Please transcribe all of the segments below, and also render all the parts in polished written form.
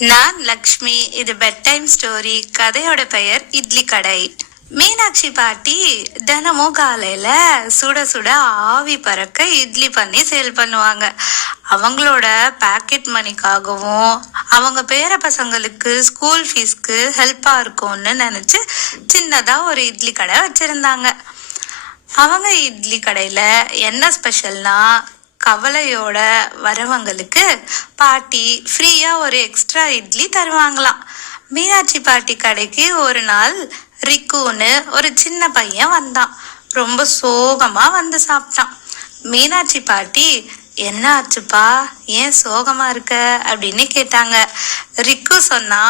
நான் லக்ஷ்மி. இது bed time story. கதையோட பெயர் இட்லி கடை. மீனாட்சி பாட்டி தினமும் காலையில சுட சுட ஆவி பறக்க இட்லி பண்ணி சேல் பண்ணுவாங்க. அவங்களோட பாக்கெட் மணிக்காகவும் அவங்க பேர பசங்களுக்கு ஸ்கூல் ஃபீஸ்க்கு ஹெல்ப்பா இருக்கும்னு நினைச்சு சின்னதா ஒரு இட்லி கடை வச்சிருந்தாங்க. அவங்க இட்லி கடையில என்ன ஸ்பெஷல்னா, கவலையோட வரவங்களுக்கு பாட்டி ஃப்ரீயா ஒரு எக்ஸ்ட்ரா இட்லி தருவாங்களாம். மீனாட்சி பாட்டி கடைக்கு ஒரு நாள் ரிக்குன்னு ஒரு சின்ன பையன் வந்தான். ரொம்ப சோகமா வந்து சாப்பிட்டான். மீனாட்சி பாட்டி, என்ன ஆச்சுப்பா, ஏன் சோகமா இருக்க அப்படின்னு கேட்டாங்க. ரிக்கு சொன்னா,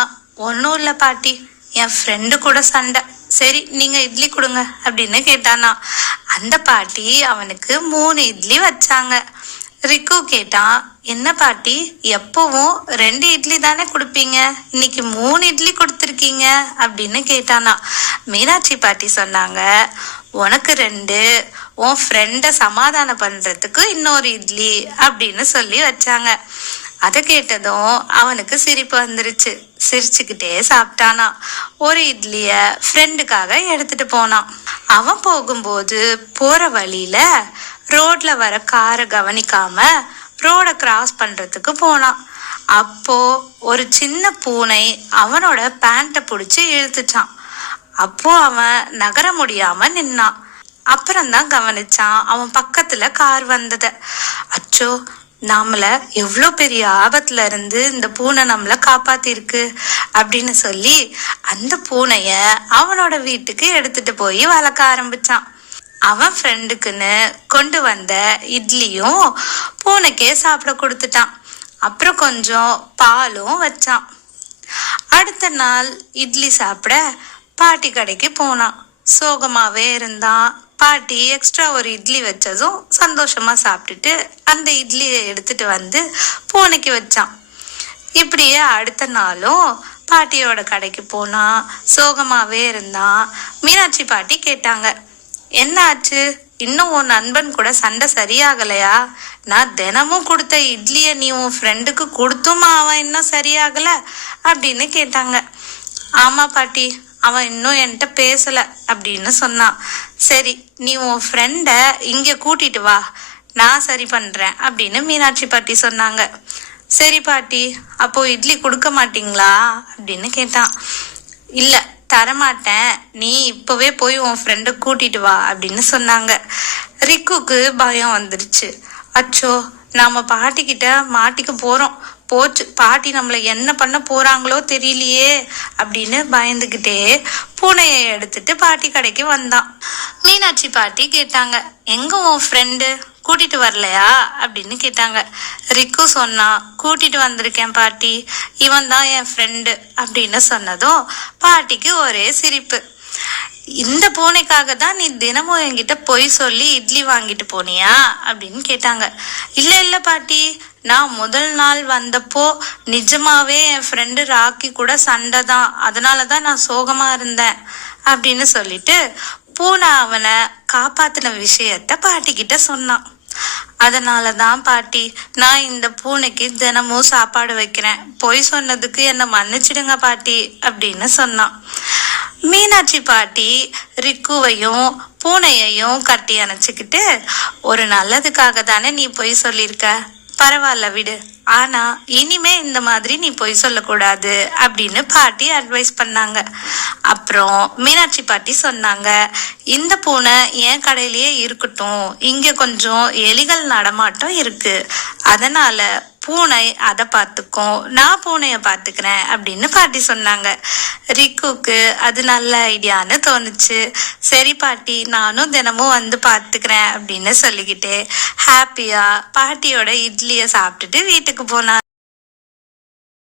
ஒன்னும் இல்ல பாட்டி, என் ஃப்ரெண்டு கூட சண்டை. சரி, நீங்க இட்லி கொடுங்க அப்படின்னு கேட்டானா. அந்த பாட்டி அவனுக்கு 3 இட்லி வச்சாங்க. ரிக்கு கேட்டான், என்ன பாட்டி, எப்பவும் 2 இட்லி தானே கொடுப்பீங்க, இன்னைக்கு 3 இட்லி கொடுத்துருக்கீங்க அப்படின்னு கேட்டானா. மீனாட்சி பாட்டி சொன்னாங்க, உனக்கு 2, உன் ஃப்ரெண்ட சமாதானம் பண்றதுக்கு இன்னொரு இட்லி அப்படின்னு சொல்லி வச்சாங்க. அதை கேட்டதும் அவனுக்கு சிரிப்பு வந்துருச்சு. சிரிச்சுக்கிட்டே சாப்பிட்டானா. ஒரு இட்லிய ஃப்ரெண்டுக்காக எடுத்துட்டு போனான். அவன் போகும்போது போற வழியில ரோட்ல வர காரை கவனிக்காம ரோட கிராஸ் பண்றதுக்கு போனான். அப்போ ஒரு சின்ன பூனை அவனோட பேண்ட்டை பிடிச்சி இழுத்துச்சான். அப்போ அவன் நகர முடியாம நின்னான். அப்புறம்தான் கவனிச்சான் அவன் பக்கத்துல கார் வந்தத. அச்சோ, நாமள எவ்வளோ பெரிய ஆபத்துல இருந்து இந்த பூனை நம்மள காப்பாத்திருக்கு அப்படின்னு சொல்லி அந்த பூனைய அவனோட வீட்டுக்கு எடுத்துட்டு போய் வளர்க்க ஆரம்பிச்சான். அவன் ஃப்ரெண்டுக்குன்னு கொண்டு வந்த இட்லியும் பூனைக்கே சாப்பிட கொடுத்துட்டான். அப்புறம் கொஞ்சம் பாலும் வச்சான். அடுத்த நாள் இட்லி சாப்பிட பாட்டி கடைக்கு போனான். சோகமாவே இருந்தான். பாட்டி எக்ஸ்ட்ரா ஒரு இட்லி வச்சதும் சந்தோஷமா சாப்பிட்டுட்டு அந்த இட்லியை எடுத்துட்டு வந்து பூனைக்கு வச்சான். இப்படியே அடுத்த நாளும் பாட்டியோட கடைக்கு போனான். சோகமாவே இருந்தான். மீனாட்சி பாட்டி கேட்டாங்க, என்ன ஆச்சு, இன்னும் உன் நண்பன் கூட சண்டை சரியாகலையா? நான் தினமும் கொடுத்த இட்லிய நீ உன் ஃப்ரெண்டுக்கு கொடுத்துமா அவன் இன்னும் சரியாகல அப்படின்னு கேட்டாங்க. ஆமா பாட்டி, அவன் இன்னும் என்கிட்ட பேசல அப்படின்னு சொன்னான். சரி, நீ உன் ஃப்ரெண்ட இங்க கூட்டிட்டு வா, நான் சரி பண்றேன் அப்படின்னு மீனாட்சி பாட்டி சொன்னாங்க. சரி பாட்டி, அப்போ இட்லி கொடுக்க மாட்டீங்களா அப்படின்னு கேட்டான். இல்ல, தரமாட்டேன், நீ இப்பவே போய் உன் ஃப்ரெண்ட கூட்டிட்டு வா அப்படின்னு சொன்னாங்க. ரிக்குக்கு பயம் வந்துருச்சு. அச்சோ, நாம பாட்டி கிட்ட மாட்டிக்க போறோம், போச்சு, பாட்டி நம்மள என்ன பண்ண போறாங்களோ தெரியலையே அப்படின்னு பயந்துகிட்டே பூனையை எடுத்துட்டு பாட்டி கடைக்கு வந்தான். மீனாட்சி பாட்டி கேட்டாங்க, எங்க உன் ஃப்ரெண்டு, கூட்டிட்டு வரலையா அப்படின்னு கேட்டாங்க. ரிக்கு சொன்னா, கூட்டிட்டு வந்திருக்கேன் பாட்டி, இவன் தான் என் ஃப்ரெண்டு அப்படின்னு சொன்னதும் பாட்டிக்கு ஒரே சிரிப்பு. இந்த பூனைக்காக தான் நீ தினமும் என்கிட்ட பொய் சொல்லி இட்லி வாங்கிட்டு போனியா அப்படின்னு கேட்டாங்க. இல்ல இல்ல பாட்டி, நான் முதல் நாள் வந்தப்போ நிஜமாவே என் ஃப்ரெண்டு ராக்கி கூட சண்டை தான், அதனாலதான் நான் சோகமா இருந்தேன் அப்படின்னு சொல்லிட்டு பூனை அவனை காப்பாத்தின விஷயத்த பாட்டி கிட்ட சொன்னான். அதனாலதான் பாட்டி, நான் இந்த பூனைக்கு தினமும் சாப்பாடு வைக்கிறேன், பொய் சொன்னதுக்கு என்ன மன்னிச்சிடுங்க பாட்டி அப்படின்னு சொன்னான். மீனாட்சி பாட்டி ரிக்குவையும் பூனையையும் கட்டி அணைச்சுக்கிட்டு, ஒரு நல்லதுக்காக தானே நீ பொய் சொல்லியிருக்க, பரவாயில்ல விடு, ஆனா இனிமே இந்த மாதிரி நீ பொய் சொல்லக்கூடாது அப்படின்னு பாட்டி அட்வைஸ் பண்ணாங்க. அப்புறம் மீனாட்சி பாட்டி சொன்னாங்க, இந்த பூனை என் கடையிலேயே இருக்கட்டும், இங்க கொஞ்சம் எலிகள் நடமாட்டம் இருக்கு, அதனால பூனை அதை பார்த்துக்கும், நான் பூனைய பார்த்துக்கிறேன் அப்படின்னு பாட்டி சொன்னாங்க. ரிக்குக்கு அது நல்ல ஐடியான்னு தோணுச்சு. சரி பாட்டி, நானும் தினமும் வந்து பார்த்துக்கிறேன் அப்படின்னு சொல்லிக்கிட்டு ஹாப்பியா பாட்டியோட இட்லியை சாப்பிட்டுட்டு வீட்டுக்கு போனான்.